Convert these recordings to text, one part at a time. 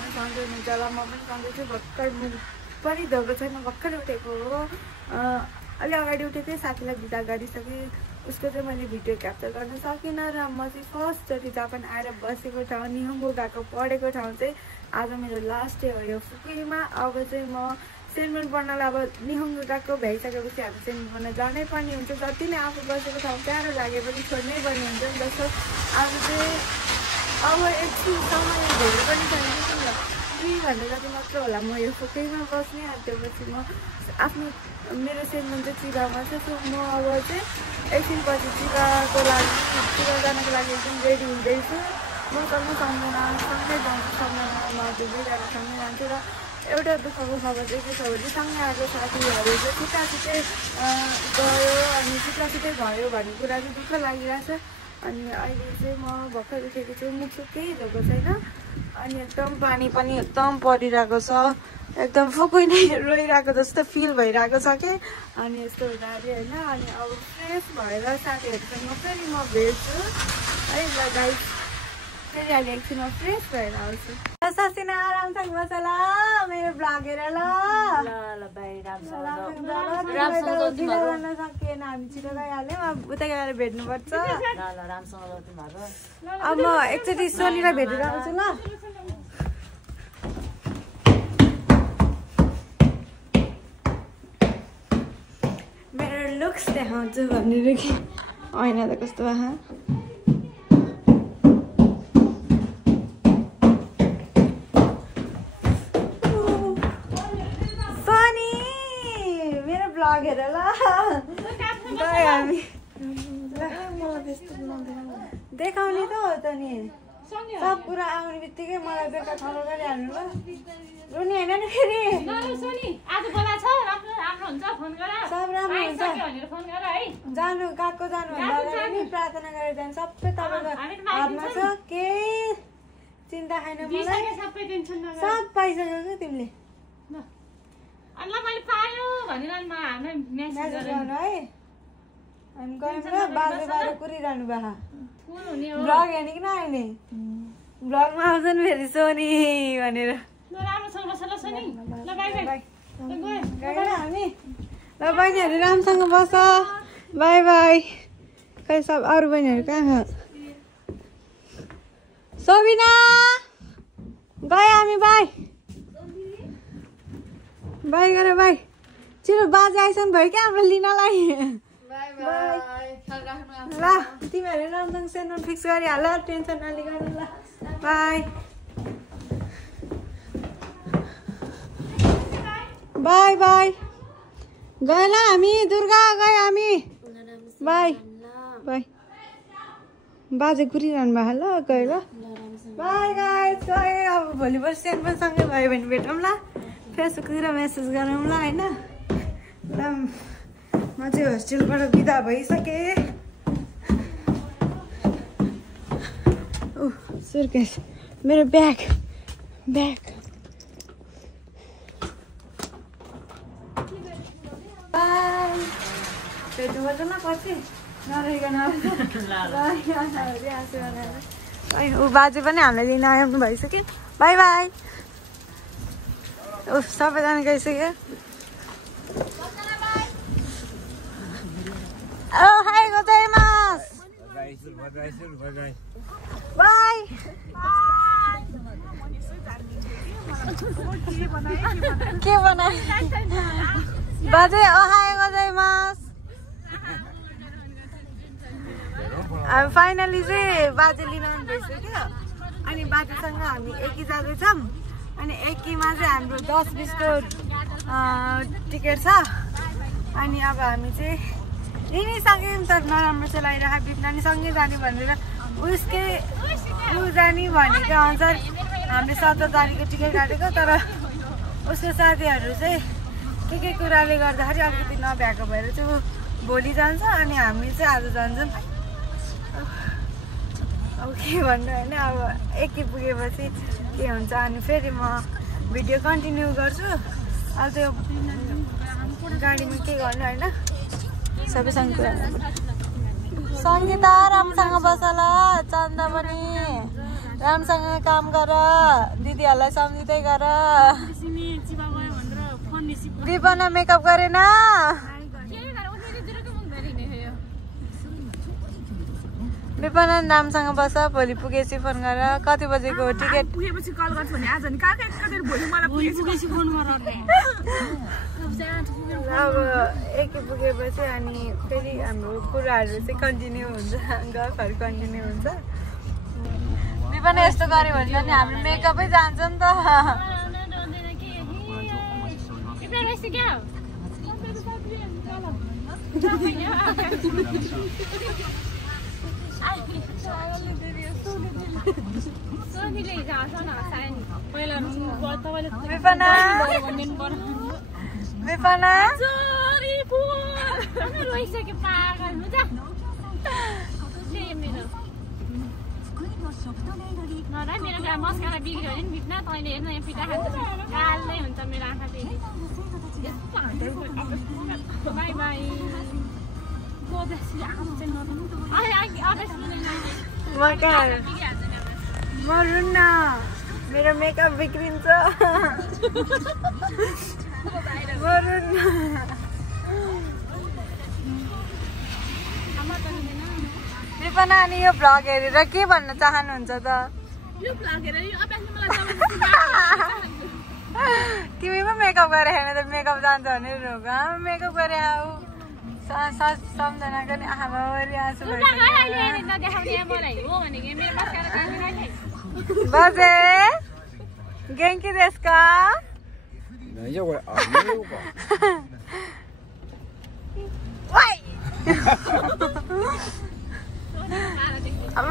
सबैजना सन्चै हुनुहुन्छ होला। म पनि सन्चै छु। भर्खर मुख पनि धोएको छैन, भर्खर उठेको हो। अलि अगाडि उठेको थिएँ, साथीलाई बिदा गरिसकेँ। उसको चाहिँ मैले भिडियो क्याप्चर गर्न सकिनँ र म चाहिँ फर्स्टचोटि जापान आएर बसेको ठाउँ निहोङ्गो गएको पढेको ठाउँ चाहिँ आज मेरो लास्ट डे हो यो फुकुईमा। अब चाहिँ म सेन्ट पढ्नलाई अब निहोङ्गो गएको भ्याइसकेपछि हामी सेन्ट पढ्न जानै पर्ने हुन्छ। जति नै आफू बसेको ठाउँ प्यारो लागे पनि छोड्नै पर्ने हुन्छ। जस्तो आज चाहिँ अब एकछिन समय धेरै पनि छैन, 2 घन्टा जति मात्र होला म यो फुकुईमा बस्ने। अनि त्यसपछि म आफ्नो मेरो सेन्ट चाहिँ चिबामा छ। सो म अब चाहिँ एकछिनपछि चिबाको लागि चिबा जानको लागि एकदम रेडी हुँदैछु। मसँग सम्झना सँगै जान्छु, सम्झना दुवैजना सँगै जान्छु। र एउटा दुःखको खबर चाहिँ के छ भने सँगै आएको साथीहरू चाहिँ छुट्टाछुट्टै गयो अनि छुट्टाछुट्टै भयो भन्ने कुरा चाहिँ दुःख लागिरहेछ। अनि अहिले चाहिँ म भर्खर उठेको छु, मुख सुख केही धोएको छैन अनि एकदम पानी पनि एकदम परिरहेको छ। एकदम फुकुई नै रोइरहेको जस्तो फिल भइरहेको छ कि। अनि यस्तो हुँदाखेरि होइन, अनि अब फ्रेस भएर साथीहरूसँग फेरि म भेट्छु है। ल गाइस, फेरि अहिले एकछिनमा फ्रेस भएर आउँछु। ससिना राम्रोसँग बस ल, मेरो ब्लग हेर ल। गर्न सकिएन, हामी छिटो गइहाल्यौँ। अब उता गएर भेट्नुपर्छ। अब म एकचोटि सोनीलाई भेटेर आउँछु ल। मेरो लुक्स देखाउँछु भनेर कि ऐना त कस्तो भए। सोनी मेरो ब्लग हेर ल। गयो हामी देखाउने त हो त नि, सब कुरा आउने बित्तिकै मलाई बेकार खरो गरिहाल्नु ल। रुनी होइन नि फेरि सब राम्रो हुन्छ। जानु गएको जानुभन्दा अगाडि नि प्रार्थना गरेर जानु, सबै तपाईँको हातमा छ। केही चिन्ता छैन मलाई, सब पाइसक्यो क्या तिमीले। है हामी गयौँ र बाजे बाह्र कुरिरहनु भयो। ब्लग हेर्ने कि नहेर्ने? ब्लगमा आउँछ नि फेरि सोनी भनेर। हामी ल बहिनीहरू राम्रोसँग बस, बाई बाई। खै सब अरू बहिनीहरू कहाँ छ? सोबिना गयो हामी, बाई बाई गरेर बाई। छिटो बाजे आइसक्नु भयो क्या हाम्रो लिनलाई। ल तिमीहरू राम्रोसँग सेन्ट फिक्स गरिहाल, टेन्सन नलिनु ल। By by by. गयो ल हामी, दुर्गा गयो हामी, बाई बाई। बाजे कुरिरहनु भएको ल, गयो ल। बाई गाइस, गयो। अब भोलि पर्सि सेन्ट पनि सँगै भयो भने भेटौँ ल, फेसबुकतिर मेसेज गरौँ ल होइन। ल म चाहिँ होस्टेलबाट बिदा भइसकेँ। सुर्केस मेरो ब्याग भेट्नुपर्छ ल पछि, नरहेकन। ऊ बाजे पनि हामीलाई लिन आउनु भइसक्यो। By by. सबैजना गइसक्यो। हाई गोजाइमास। बाई। के बनाए बाजे? हाई गोजाइमास। अब फाइनली चाहिँ बाजे लिन भइसक्यो। अनि बाजेसँग हामी एकी जाँदैछौँ। अनि एकीमा चाहिँ हाम्रो 10-20 को टिकट छ। अनि अब हामी चाहिँ हिँडिसक्यौँ, तर नराम्रो चाहिँ लगाइरहेको बिपनानी सँगै जाने भनेर उसकै जाने भनेको अनुसार हामीले 17 तारिकको टिकट काटेको। तर उसको साथीहरू चाहिँ के कुराले गर्दाखेरि अलिकति नभ्याएको भएर चाहिँ ऊ भोलि जान्छ अनि हामी चाहिँ आज जान्छौँ। अब के भन्नु होइन, अब एकी पुगेपछि के हुन्छ। अनि फेरि म भिडियो कन्टिन्यू गर्छु। अब त्यो गाडीमा के गर्नु होइन, सबैसँग कुरा गर्नु। सङ्गीता राम्रोसँग बस ल, चन्दा पनि राम्रोसँग काम गर दिदीहरूलाई सम्झिँदै गर विपना मेकअप गरेन विपना राम्रोसँग बस भोलि पुगेपछि फोन गर कति बजेको हो टिकट पुगेपछि कल गर्छु भने आज नि कहाँ एकैचोटि भोलि मलाई पुगेपछि फोन गर अब एकै पुगेपछि अनि फेरि हाम्रो कुराहरू चाहिँ कन्टिन्यू हुन्छ गफहरू कन्टिन्यू हुन्छ विपना यस्तो गऱ्यो भने नि हाम्रो मेकअपै जान्छ नि त विपना मेरो मस्कारा बिग्रियो भने बित्न तैँले हेर्न यहाँ पिठा खान्छ कालै हुन्छ मेरो आँखा फेरि बाई बाई मरुन् न मेरो मेकअप बिग्रिन्छ मरुन् न विपना अनि यो भ्लग हेरेर के भन्न चाहनुहुन्छ त तिमी पो मेकअप गरेर हेर्न त मेकअप जान्छ भने रोग मेकअप गरे आऊ सम्झनाको नि आमारी आँसु बजे गेङ्की देशका अब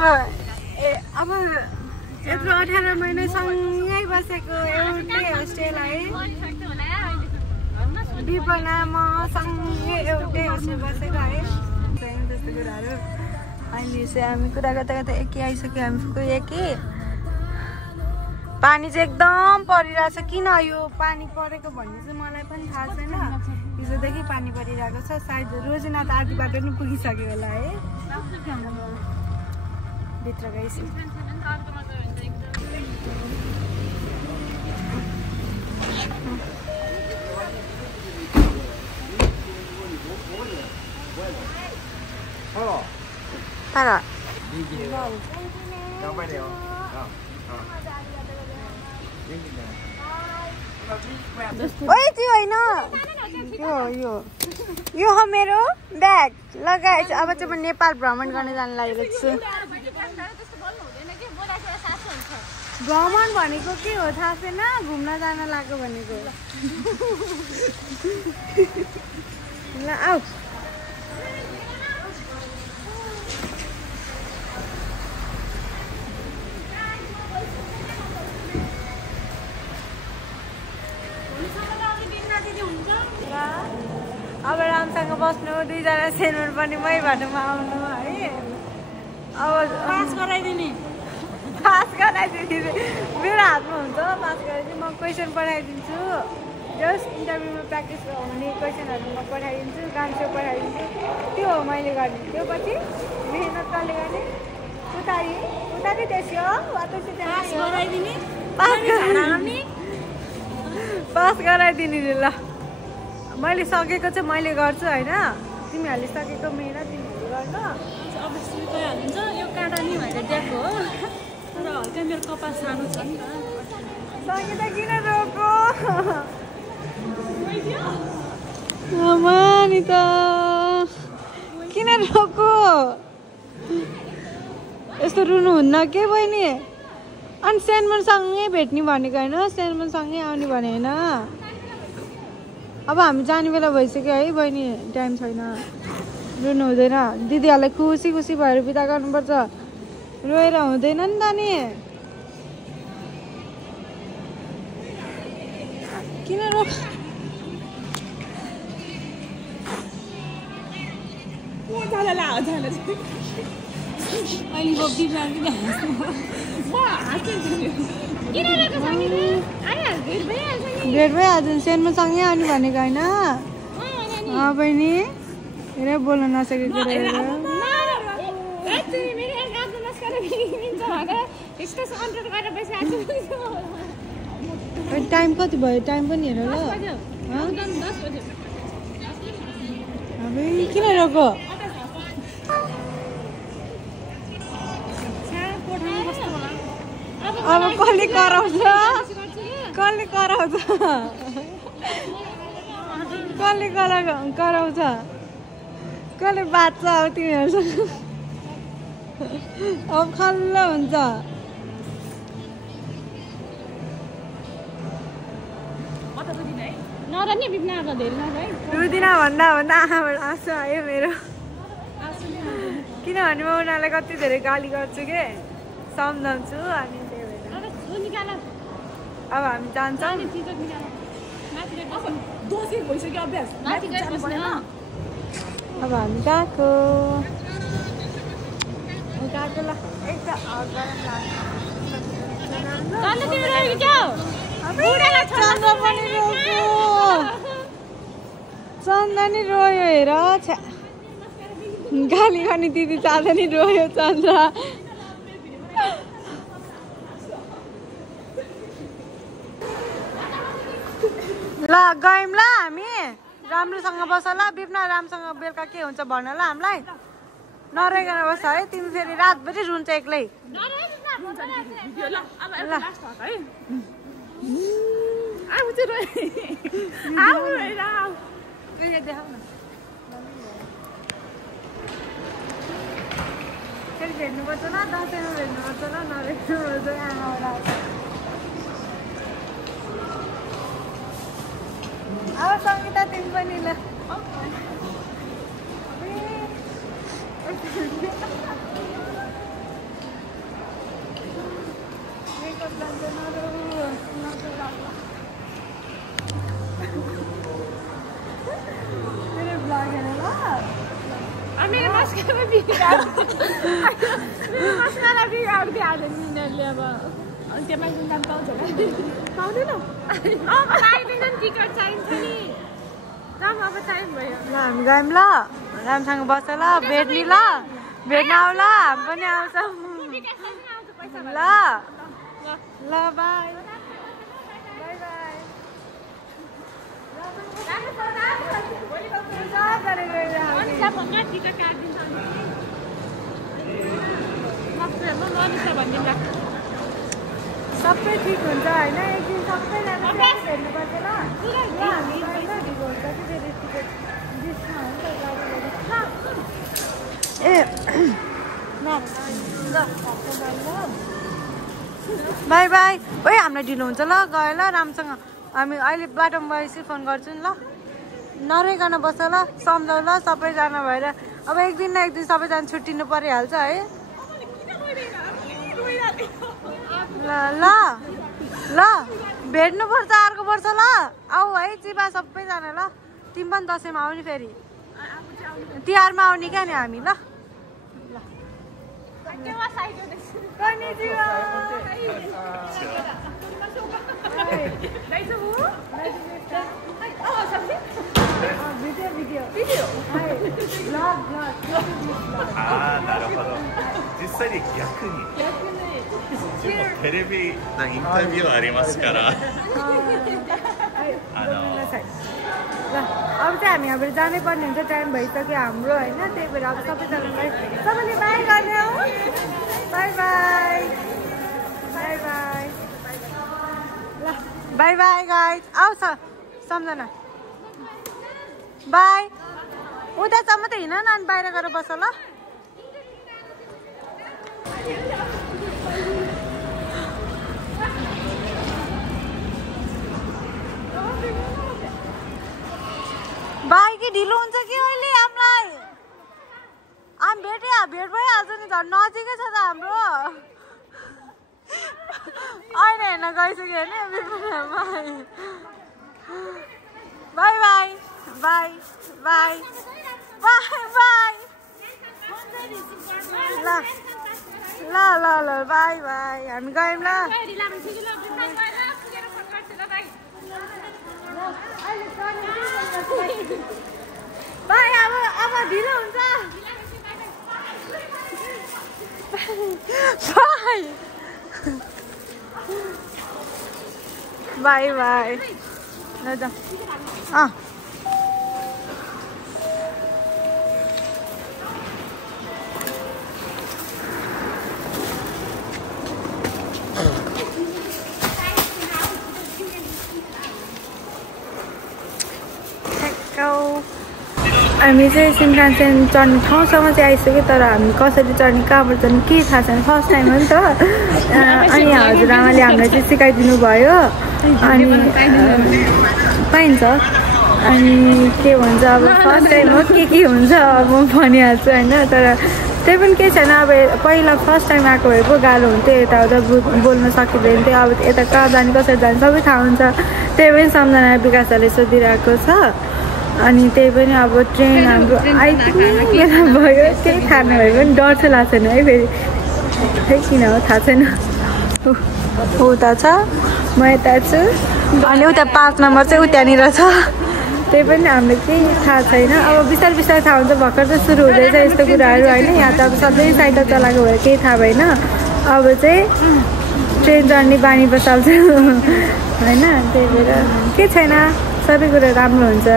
यत्रो 18 महिना सँगै बसेको एउटै होस्टेल है विपना म सँगै एउटै होस्टेल बसेको है जस्तो कुराहरू अहिले चाहिँ हामी कुरा गर्दा गर्दा एकै आइसक्यो हामी फुको एकै पानी चाहिँ एकदम परिरहेछ किन यो पानी परेको भन्ने चाहिँ मलाई पनि थाहा छैन हिजोदेखि पानी परिरहेको छ सायद रोजिना त आधी बाटो नि पुगिसक्यो होला है भित्र गएपछि Para. ओइ त्यो हैन यो हो मेरो ब्याग लगाएछ अब चाहिँ म नेपाल भ्रमण गर्न जान लागेको छु भ्रमण भनेको के हो थाहा छैन घुम्न जान लाग्यो भनेको ल आऊ अब रामसँग बस्नु दुईजना सेनर पनि मै बाटोमा आउनु है अब पास गराइदिने मेरो हातमा हुन्छ पास गराइदिनु म क्वेसन पठाइदिन्छु जस्ट इन्टरभ्यूमा प्र्याक्टिस हुने क्वेसनहरू म पठाइदिन्छु गान्छु पठाइदिन्छु त्यो हो मैले गर्ने त्यो पछि मेहनत कसले गर्ने उतारी त्यसो पास गराइदिने ल मैले सकेको चाहिँ मैले गर्छु होइन तिमीहरूले सकेको मेहनत तिमीहरूले गर्नु अवश्य भइहाल्छ यो काँटा नि भएर दिएको हो तर हल्का मेरो कपाल सानो छ नि सकेर किन रोको आमा नि त किन रोको यस्तो रुनुहुन्न के बहिनी अनि सेनमनसँगै भेट्ने भनेको होइन सेनमनसँगै आउने भने होइन अब हामी जाने बेला भइसक्यो है बहिनी टाइम छैन रुनु हुँदैन दिदीहरूलाई खुसी खुसी भएर बिदा गर्नुपर्छ रोएर हुँदैन नि त नि किन रो भेट भइहाल्छ सेनमा सँगै आउने भनेको होइन बहिनी हेर बोल्न नसकेको टाइम कति भयो टाइम पनि हेर ल किन रोको अब कसले कराउँछ कसले कराउँछ कसले कराउँछ कसले बाँच्छ अब तिमीहरूसँग अब खल्ल हुन्छ रुदिन भन्दा भन्दा आँखाबाट आँसु आयो मेरो किनभने म उनीहरूलाई कति धेरै गाली गर्छु के सम्झाउँछु अनि त्यही भएर अब हामी जान्छौँ अब हामी गएको ल चन्द्र नि रोयो हेर गाली गर्ने दिदी चाँदा नि रोयो चन्द्र ल गयौँ ल हामी राम्रोसँग बस ल बिपना राम्रोसँग बेलुका के हुन्छ भन ल हामीलाई नरहेकन बस है तिमी फेरि रातभरि रुन्छ एक्लै फेरि भेट्नुपर्छ ल दसैँमा भेट्नुपर्छ ल नभेट्नुपर्छ आमाबाट अब सङ्गीता तिमी पनि ल हामी गयौँ ल राम्रोसँग बस ल भेट्ने ल भेट्न आऊ ल हामी पनि आउँछौँ ल ल बाई सबै ठिक हुन्छ होइन एक दिन सबैजना भेट्नुपर्छ ल हामी ढिलो हुन्छ कि फेरि ए बाई बाई ओइ हामीलाई ढिलो हुन्छ ल गयो ल राम्रोसँग हामी अहिले बाटोमा गएपछि फोन गर्छु नि ल नरहेकन बस्छ ल सम्झाउ ल सबैजना भएर अब एक दिन न एक दिन सबैजना छुट्टिनु परिहाल्छ है ल ल ल भेट्नुपर्छ अर्को वर्ष ल आऊ है चिबा सबैजना ल तिमी पनि दसैँमा आउने फेरि तिहारमा आउने क्या नि हामी लテレビのインタビューありますから。अब चाहिँ हामी यहाँबाट जानै पर्ने हुन्छ टाइम भइसक्यो हाम्रो होइन त्यही भएर अब सबैजनालाई सबैले बाई गर्ने हौ बाई बाई बाई बाई ल बाई बाई गाइज आउँछ सम्झना बाई उतासम्म त हिँड न अनि बाहिर गएर बस ल बाई कि ढिलो हुन्छ कि अहिले हामीलाई हामी भेट भइहाल्छ नि झन् नजिकै छ त हाम्रो अहिले हेर्न गइसक्यो भने by by by by by by ल ल ल ल बाई बाई हामी गयौँ ल बाई अब ढिलो हुन्छ बाई बाई बाई ल जाऊ अँ हामी चाहिँ सिनकानसेन चढ्ने ठाउँसम्म चाहिँ आइसक्यो तर हामी कसरी चढ्ने कहाँबाट चढ्ने केही थाहा छैन फर्स्ट टाइम हो नि त अनि हजुरआमाले हामीलाई चाहिँ सिकाइदिनु भयो अनि पाइन्छ अनि के भन्छ अब फर्स्ट टाइम हो के हुन्छ अब म भनिहाल्छु होइन तर त्यही पनि केही छैन अब पहिला फर्स्ट टाइम आएको भए पो गाह्रो हुन्थ्यो यताउता बोल्न सकिँदैन थियो अब यता कहाँ जाने कसरी जाने सबै थाहा हुन्छ त्यही पनि सम्झना विकासहरूले सोधिरहेको छ अनि त्यही पनि अब ट्रेन हाम्रो आइपुग्ने बेला भयो केही थाहा नभए पनि डर चाहिँ लाग्छ छैन है फेरि खै किन हो थाहा छैन उता छ म यता छु अनि उता 5 नम्बर चाहिँ उतानिर छ त्यही पनि हामीले केही थाहा छैन अब बिस्तारै बिस्तारै थाहा हुन्छ भर्खर चाहिँ सुरु हुँदैछ यस्तो कुराहरू होइन यहाँ त अब सधैँ साइकल चलाएको भएर केही थाहा भएन अब चाहिँ ट्रेन चढ्ने बानी बसाल्छ होइन त्यही भएर के छैन सबै कुरा राम्रो हुन्छ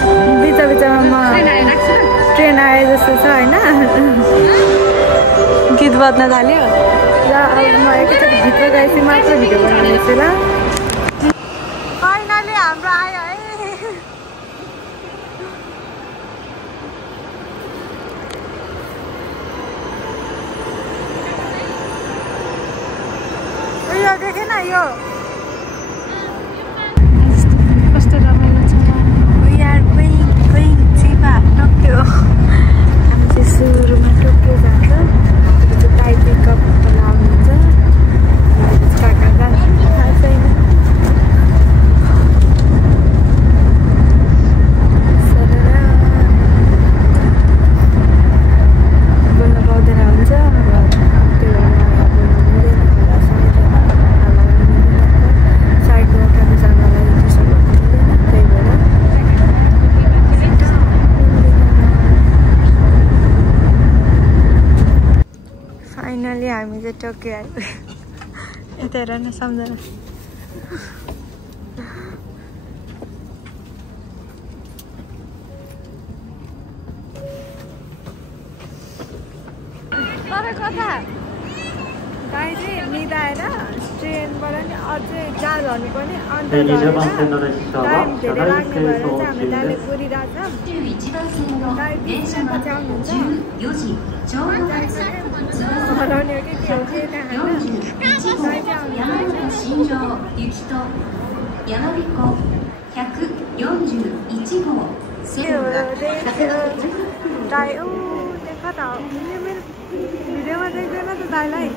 बिच बिचमा ट्रेन आए जस्तो छ होइन गीत बज्न थाल्यो र अब म एकैचोटि भित्र गएपछि मात्र भिडियो बनाउनेछु ल फाइनली हाम्रो आयो है यो देखेन यो कस्तो रमाइलो छ हामी चाहिँ सुरुमा टोकियो जान्छ टाइप पिकअप आउनुहुन्छ कहाँ कहाँ जान्छ थाहा छैन बोल्न पाउँदैन हुन्छ साइडमा उठाएको जानलाई त्यसो गर्नु त्यही भएर फाइनली हामी चाहिँ टोकियो आयो यता हेर न सम्झना कता गाई चाहिँ निदाएर ट्रेनबाट नि अझै जहाँ झर्नुपर्ने अन्त टाइम धेरै लाग्ने भएर चाहिँ हामी दाले कुरिरहेको छ हराउने हो कि के हो केही थाहा भिडियोमा देख्दैन त दाइलाई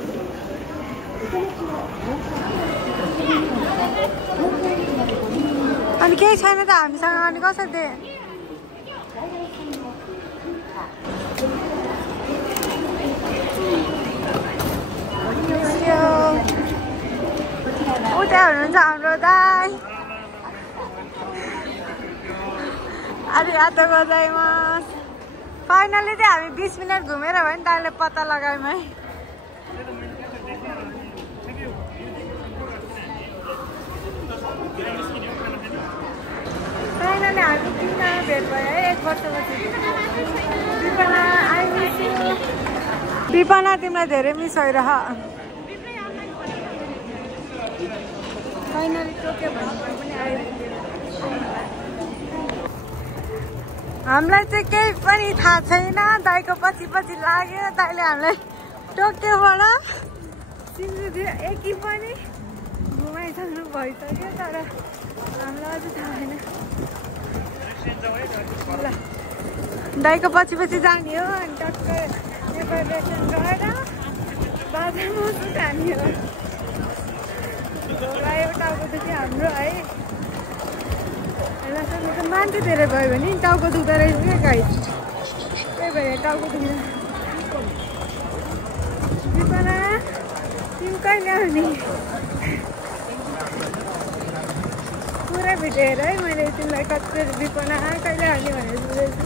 अनि केही छैन त हामीसँग अनि कसरी दे उता हुनुहुन्छ हाम्रो दाइ आरिगातो गोजाइमास फाइनली चाहिँ हामी 20 मिनट घुमेर भयो नि दाइले पत्ता लगायौँ है फाइनली हामी तिनजना भेट भयो है 1 वर्षपछि विपना तिमीलाई धेरै मिस भइरह फाइनली टोक्यो भने पनि आइपुग्यो हामीलाई चाहिँ केही पनि थाहा छैन दाइको पछि पछि लाग्यो दाइले हामीलाई टोकियोबाट सिन्धुतिर एकी पनि घुमाइसक्नु भइसक्यो तर हामीलाई अझै थाहा छैन ल दाइको पछि पछि जाने हो अनि टक्कै प्रिपरेसन गरेर बाजारमा जाने हो टाउको दुखी हाम्रो है मान्छे धेरै भयो भने टाउको दुख्दो रहेछ क्या गाई त्यही भएर टाउको दुख्दा विपना तिमी कहिले आउने पुरा भेटेर है मैले तिमीलाई कति विपना कहिले आउने भनेर सोधेको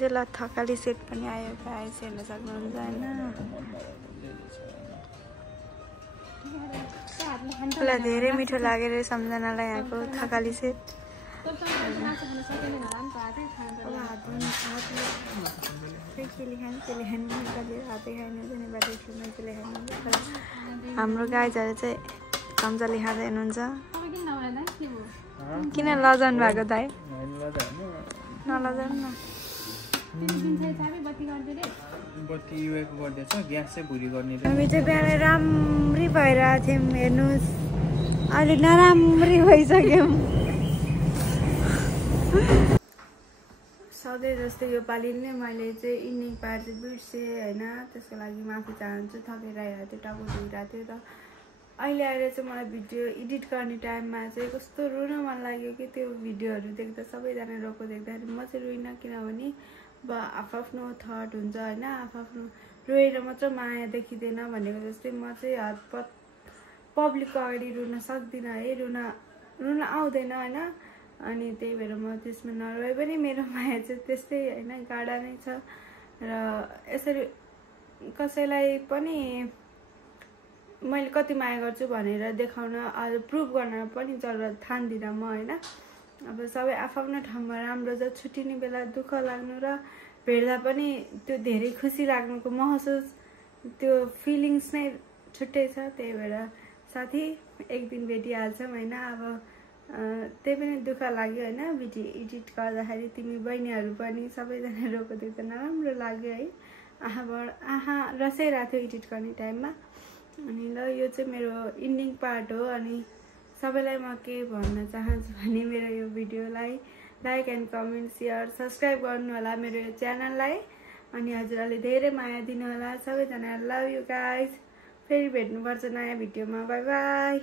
चाहिँ ल थकाली सेट पनि आयो गाइस हेर्न सक्नुहुन्छ हैन मलाई धेरै मिठो लागेर सम्झनालाई यहाँको थकाली सेट हाम्रो गाईहरू चाहिँ चम्चाले खाँदै हुनुहुन्छ किन लजाउनु भएको दाइ नलजाउनु न हामी चाहिँ बिहान राम्री भइरहेको थियौँ हेर्नुहोस् अहिले नराम्री भइसक्यौँ सधैँ जस्तै यो पालि नै मैले चाहिँ इन्डिङ पार्ट चाहिँ बिर्सेँ होइन त्यसको लागि माफी चाहन्छु थकेर आइरहेको थियो टाउको दुइरहेको थियो र अहिले आएर चाहिँ मलाई भिडियो एडिट गर्ने टाइममा चाहिँ कस्तो रुन मन लाग्यो कि त्यो भिडियोहरू देख्दा सबैजना रोएको देख्दाखेरि म चाहिँ रुइनँ किनभने अब आफ्नो थट हुन्छ होइन आफ्नो रोएर मात्र माया देखिँदैन भनेको जस्तै म चाहिँ हतपत पब्लिकको अगाडि रुन सक्दिनँ है रुन आउँदैन होइन अनि त्यही भएर म त्यसमा नरोए पनि मेरो माया चाहिँ त्यस्तै होइन गाढा नै छ र यसरी कसैलाई पनि मैले कति माया गर्छु भनेर देखाउन प्रुभ गर्न पनि जरुरत ठान्दिनँ म होइन अब सबै आफ्नो ठाउँमा राम्रो छ छुट्टिने बेला दुःख लाग्नु र भेट्दा पनि त्यो धेरै खुसी लाग्नुको महसुस त्यो फिलिङ्स नै छुट्टै छ त्यही भएर साथी एक दिन भेटिहाल्छौँ होइन अब त्यही पनि दुःख लाग्यो होइन भिडियो एडिट गर्दाखेरि तिमी बहिनीहरू पनि सबैजना रोएको देख्दा नराम्रो लाग्यो है आहा रसाइरहेको थियो एडिट गर्ने टाइममा अनि ल यो चाहिँ मेरो इन्डिङ पार्ट हो अनि सबैलाई म के भन्न चाहन्छु भने मेरो यो भिडियोलाई like and comment share subscribe गर्नु होला मेरो यो च्यानललाई अनि हजुरहरूले धेरै माया दिनु होला सबैजना लभ यु गाइज फेरि भेट्नुपर्छ नयाँ भिडियोमा बाई बाई